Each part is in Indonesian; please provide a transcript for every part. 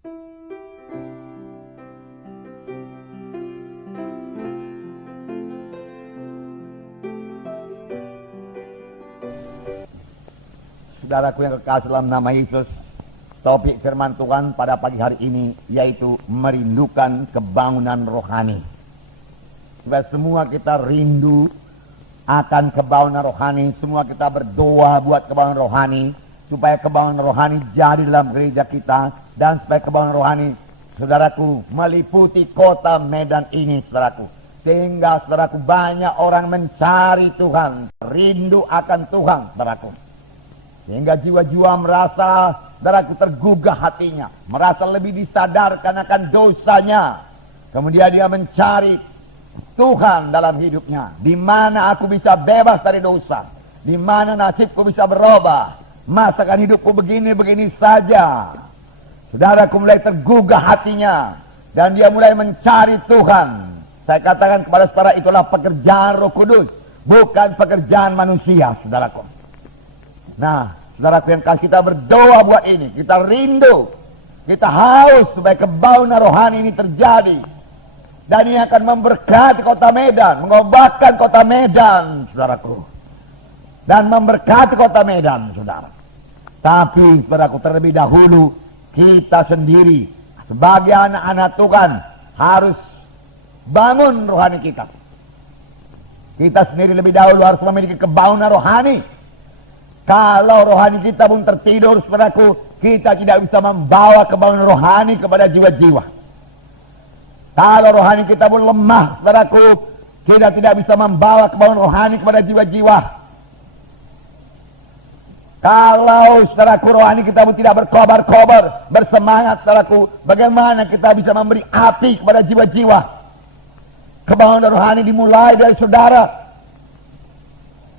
Saudaraku yang kekasih dalam nama Yesus, topik firman Tuhan pada pagi hari ini yaitu merindukan kebangunan rohani. Supaya semua kita rindu akan kebangunan rohani, semua kita berdoa buat kebangunan rohani, supaya kebangunan rohani jadi dalam gereja kita, dan supaya kebangunan rohani, saudaraku, meliputi kota Medan ini, saudaraku. Sehingga, saudaraku, banyak orang mencari Tuhan, rindu akan Tuhan, saudaraku. Sehingga jiwa-jiwa merasa, saudaraku, tergugah hatinya, merasa lebih disadarkan akan dosanya. Kemudian dia mencari Tuhan dalam hidupnya. Di mana aku bisa bebas dari dosa? Di mana nasibku bisa berubah? Masakan hidupku begini-begini saja. Saudaraku mulai tergugah hatinya, dan dia mulai mencari Tuhan. Saya katakan kepada saudara, itulah pekerjaan Roh Kudus, bukan pekerjaan manusia, saudaraku. Nah, saudaraku yang kasih, kita berdoa buat ini. Kita rindu, kita haus supaya kebangunan rohani ini terjadi. Dan ini akan memberkati kota Medan, mengobatkan kota Medan, saudaraku. Dan memberkati kota Medan, saudara. Tapi, saudaraku, terlebih dahulu, kita sendiri, sebagai anak-anak Tuhan, harus bangun rohani kita. Kita sendiri lebih dahulu harus memiliki kebangunan rohani. Kalau rohani kita pun tertidur, saudaraku, kita tidak bisa membawa kebangunan rohani kepada jiwa-jiwa. Kalau rohani kita pun lemah, saudaraku, kita tidak bisa membawa kebangunan rohani kepada jiwa-jiwa. Kalau, saudaraku, rohani kita pun tidak berkobar-kobar, bersemangat, saudaraku, bagaimana kita bisa memberi api kepada jiwa-jiwa? Kebangunan rohani dimulai dari saudara.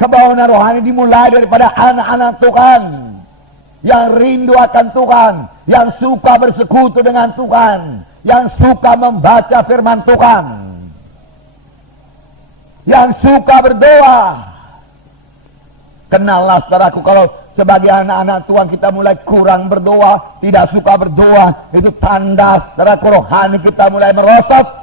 Kebangunan rohani dimulai daripada anak-anak Tuhan yang rindu akan Tuhan, yang suka bersekutu dengan Tuhan, yang suka membaca firman Tuhan, yang suka berdoa. Kenallah, saudaraku, kalau sebagai anak-anak Tuhan kita mulai kurang berdoa, tidak suka berdoa, itu tanda, saudaraku, rohani kita mulai merosot.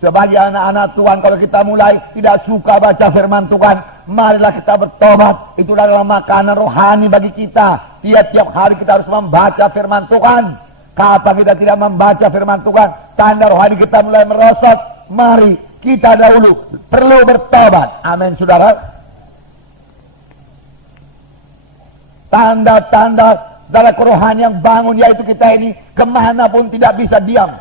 Sebagai anak-anak Tuhan, kalau kita mulai tidak suka baca firman Tuhan, marilah kita bertobat. Itu adalah makanan rohani bagi kita. Tiap-tiap hari kita harus membaca firman Tuhan. Kapan kita tidak membaca firman Tuhan, tanda rohani kita mulai merosot. Mari kita dahulu perlu bertobat. Amin, saudara. Tanda-tanda dalam rohani yang bangun, yaitu kita ini kemanapun tidak bisa diam.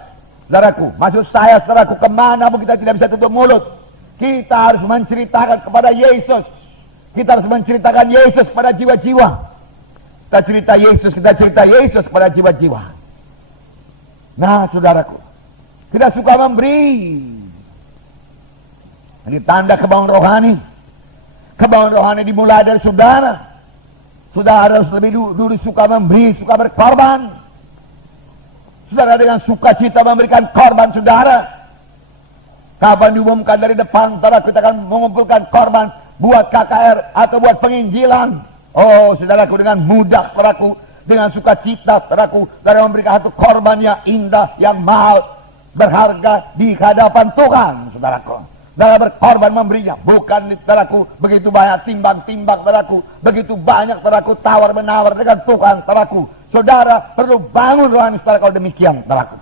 Saudaraku, maksud saya, saudaraku, kemana pun kita tidak bisa tutup mulut. Kita harus menceritakan kepada Yesus. Kita harus menceritakan Yesus pada jiwa-jiwa. Kita cerita Yesus pada jiwa-jiwa. Nah, saudaraku, kita suka memberi. Ini tanda kebangunan rohani. Kebangunan rohani dimulai dari saudara. Saudara harus lebih dulu suka memberi, suka berkorban. Saudara dengan sukacita memberikan korban saudara. Kapan diumumkan dari depan, saudara, kita akan mengumpulkan korban buat KKR atau buat penginjilan. Oh, saudaraku, dengan mudah, saudaraku, dengan sukacita, saudaraku, saudara memberikan satu korban yang indah, yang mahal, berharga di hadapan Tuhan, saudaraku. Saudara berkorban memberinya, bukan, saudaraku, begitu banyak timbang-timbang, saudaraku, begitu banyak, saudaraku, tawar-menawar dengan Tuhan, saudaraku. Saudara perlu bangun rohani, saudara, kalau demikian, saudaraku.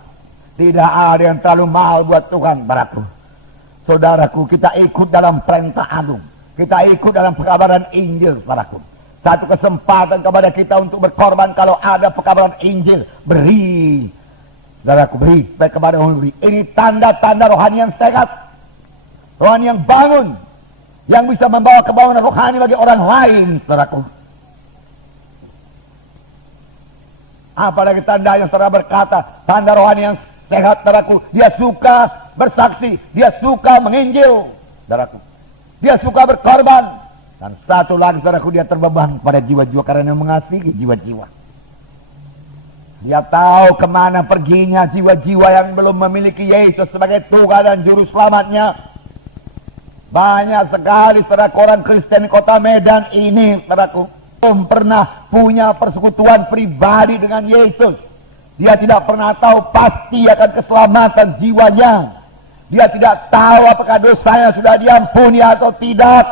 Tidak ada yang terlalu mahal buat Tuhan, saudaraku. Saudaraku, kita ikut dalam perintah agung. Kita ikut dalam pekabaran Injil, saudaraku. Satu kesempatan kepada kita untuk berkorban kalau ada pekabaran Injil. Beri, saudaraku, beri. Baik kepada orang beri. Ini tanda-tanda rohani yang sehat. Rohani yang bangun. Yang bisa membawa kebangunan rohani bagi orang lain, saudaraku. Apalagi tanda yang saudara berkata, tanda rohani yang sehat, saudaraku. Dia suka bersaksi, dia suka menginjil, saudaraku. Dia suka berkorban. Dan satu lagi, saudaraku, dia terbeban pada jiwa-jiwa karena mengasihi jiwa-jiwa. Dia tahu kemana perginya jiwa-jiwa yang belum memiliki Yesus sebagai Tuhan dan Juru Selamatnya. Banyak sekali, saudaraku, orang Kristen di kota Medan ini, saudaraku, belum pernah punya persekutuan pribadi dengan Yesus. Dia tidak pernah tahu pasti akan keselamatan jiwanya. Dia tidak tahu apakah dosanya sudah diampuni atau tidak.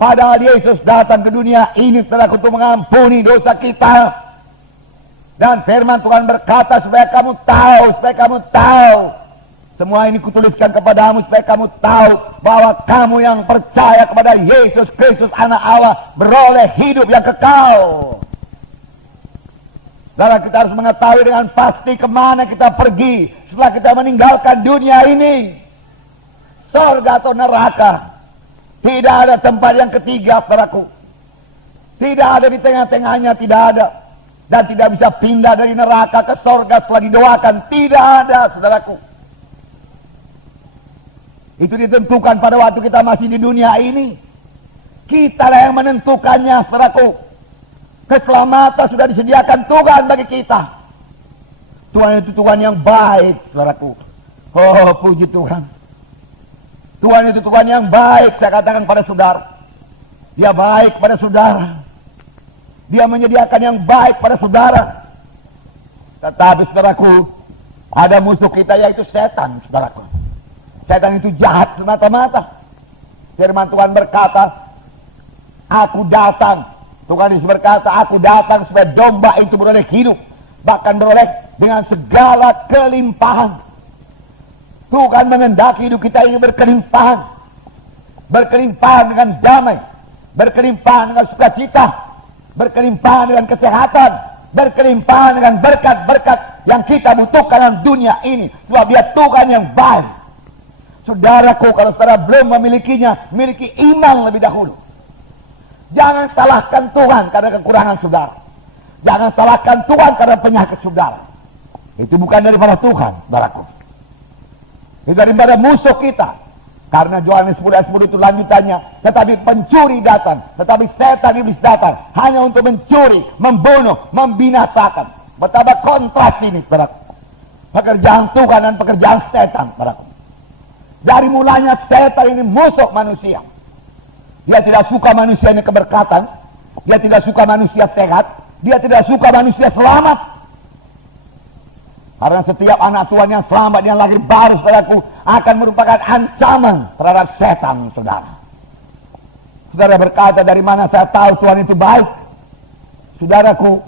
Padahal Yesus datang ke dunia ini untuk mengampuni dosa kita. Dan firman Tuhan berkata supaya kamu tahu. Semua ini kutuliskan kepadamu supaya kamu tahu bahwa kamu yang percaya kepada Yesus Kristus anak Allah beroleh hidup yang kekal. Saudara, kita harus mengetahui dengan pasti kemana kita pergi setelah kita meninggalkan dunia ini. Surga atau neraka. Tidak ada tempat yang ketiga, saudaraku. Tidak ada di tengah-tengahnya, tidak ada. Dan tidak bisa pindah dari neraka ke surga setelah didoakan. Tidak ada, saudaraku. Itu ditentukan pada waktu kita masih di dunia ini. Kitalah yang menentukannya, saudaraku. Keselamatan sudah disediakan Tuhan bagi kita. Tuhan itu Tuhan yang baik, saudaraku. Oh, puji Tuhan. Tuhan itu Tuhan yang baik, saya katakan pada saudara. Dia baik pada saudara. Dia menyediakan yang baik pada saudara. Tetapi saudaraku, ada musuh kita yaitu setan, saudaraku. Setan itu jahat semata-mata. Firman Tuhan berkata, aku datang. Tuhan Yesus berkata, aku datang supaya domba itu beroleh hidup. Bahkan beroleh dengan segala kelimpahan. Tuhan mengendaki hidup kita ini berkelimpahan. Berkelimpahan dengan damai. Berkelimpahan dengan sukacita. Berkelimpahan dengan kesehatan. Berkelimpahan dengan berkat-berkat yang kita butuhkan dalam dunia ini. Sebab dia Tuhan yang baik. Saudaraku, kalau saudara belum memilikinya, miliki iman lebih dahulu. Jangan salahkan Tuhan karena kekurangan saudara. Jangan salahkan Tuhan karena penyakit saudara. Itu bukan daripada Tuhan, saudaraku. Itu daripada musuh kita. Karena Yohanes 10 ayat 10 itu lanjutannya. Tetapi pencuri datang. Tetapi setan iblis datang. Hanya untuk mencuri, membunuh, membinasakan. Betapa kontras ini, saudaraku. Pekerjaan Tuhan dan pekerjaan setan, saudaraku. Dari mulanya setan ini musuh manusia. Dia tidak suka manusia ini keberkatan. Dia tidak suka manusia sehat. Dia tidak suka manusia selamat. Karena setiap anak Tuhan yang selamat yang lahir baru, saudaraku, akan merupakan ancaman terhadap setan, saudara. Saudara berkata, dari mana saya tahu Tuhan itu baik? Saudaraku,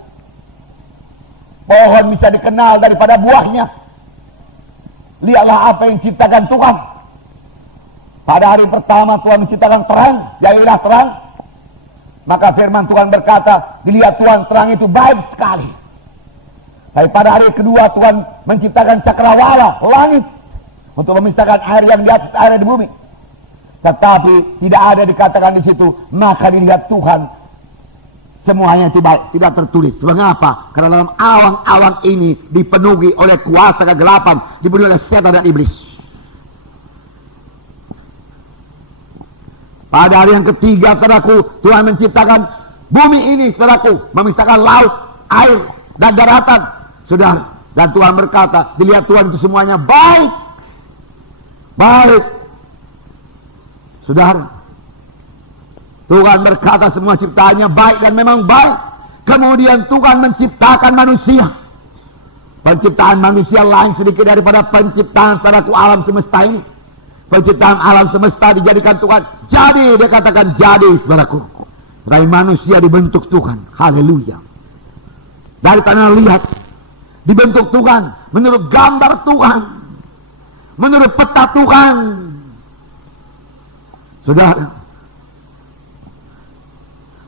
pohon bisa dikenal daripada buahnya. Lihatlah apa yang diciptakan Tuhan. Pada hari pertama Tuhan menciptakan terang, jadilah terang. Maka firman Tuhan berkata, dilihat Tuhan terang itu baik sekali. Tapi pada hari kedua Tuhan menciptakan cakrawala, langit, untuk memisahkan air yang di atas air di bumi. Tetapi tidak ada dikatakan di situ, maka dilihat Tuhan semuanya itu baik, tidak tertulis. Mengapa? Karena dalam awang-awang ini dipenuhi oleh kuasa kegelapan, dipenuhi oleh setan dan iblis. Pada hari yang ketiga, saudaraku, Tuhan menciptakan bumi ini, saudaraku, memisahkan laut, air, dan daratan, saudara. Dan Tuhan berkata, dilihat Tuhan itu semuanya baik. Baik. Saudara. Tuhan berkata semua ciptaannya baik dan memang baik. Kemudian Tuhan menciptakan manusia. Penciptaan manusia lain sedikit daripada penciptaan, saudaraku, alam semesta ini. Penciptaan alam semesta dijadikan Tuhan. Jadi, dia katakan jadi, saudaraku. Dari manusia dibentuk Tuhan. Haleluya. Dari tanah liat dibentuk Tuhan. Menurut gambar Tuhan. Menurut peta Tuhan. Saudara.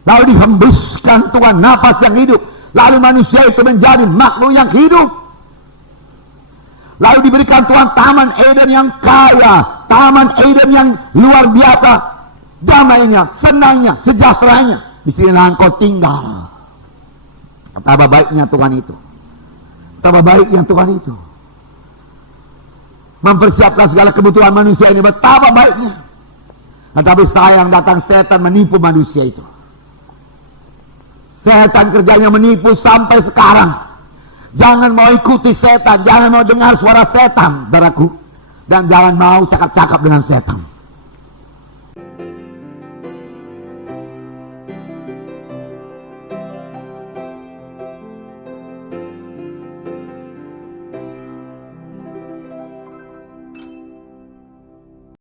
Lalu dihembuskan Tuhan nafas yang hidup. Lalu manusia itu menjadi makhluk yang hidup. Lalu diberikan Tuhan Taman Eden yang kaya. Taman Eden yang luar biasa. Damainya, senangnya, sejahteranya. Di sini engkau tinggal. Betapa baiknya Tuhan itu. Betapa baiknya Tuhan itu. Mempersiapkan segala kebutuhan manusia ini. Betapa baiknya. Tetapi sayang datang setan menipu manusia itu. Setan kerjanya menipu sampai sekarang. Jangan mau ikuti setan, jangan mau dengar suara setan, saudaraku. Dan jangan mau cakap-cakap dengan setan.